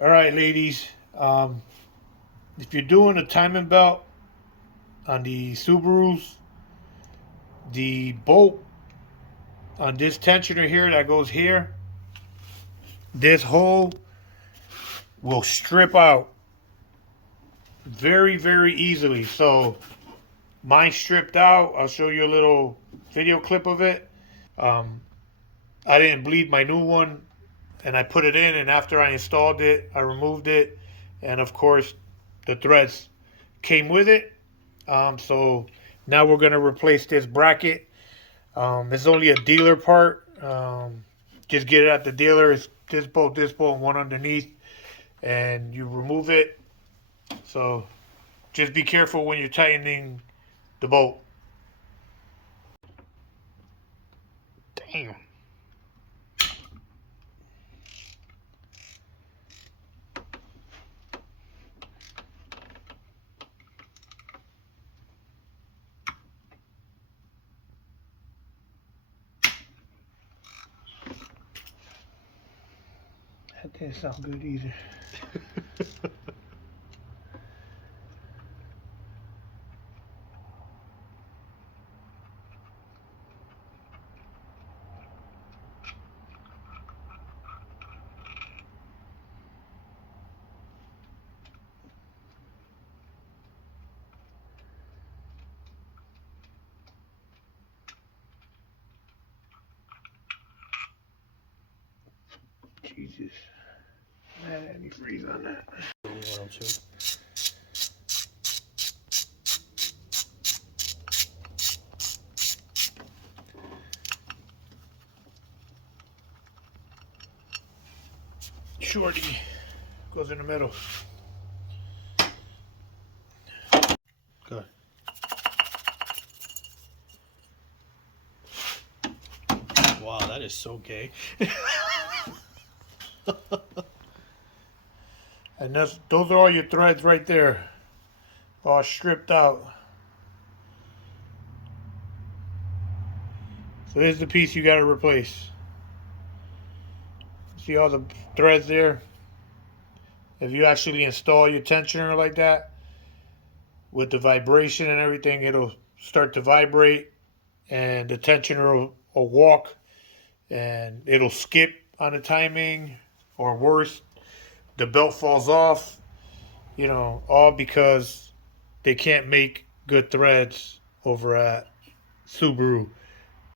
All right, ladies. If you're doing a timing belt on the Subarus, the bolt on this tensioner here that goes here, this hole will strip out very, very easily. So mine stripped out. I'll show you a little video clip of it. Um, I didn't bleed my new one, and I put it in, and after I installed it, I removed it, and of course, the threads came with it. So now we're gonna replace this bracket. It's only a dealer part. Just get it at the dealer. It's this bolt, and one underneath, and you remove it. So just be careful when you're tightening the bolt. Damn. That didn't sound good either. Jesus. Man, let me freeze on that. 102. Shorty goes in the middle. Good. Wow, that is so gay. And those are all your threads right there, all stripped out. So this is the piece you got to replace. See all the threads there? If you actually install your tensioner like that, with the vibration and everything, it'll start to vibrate, and the tensioner will walk, and it'll skip on the timing, or worse, the belt falls off. All because they can't make good threads over at Subaru.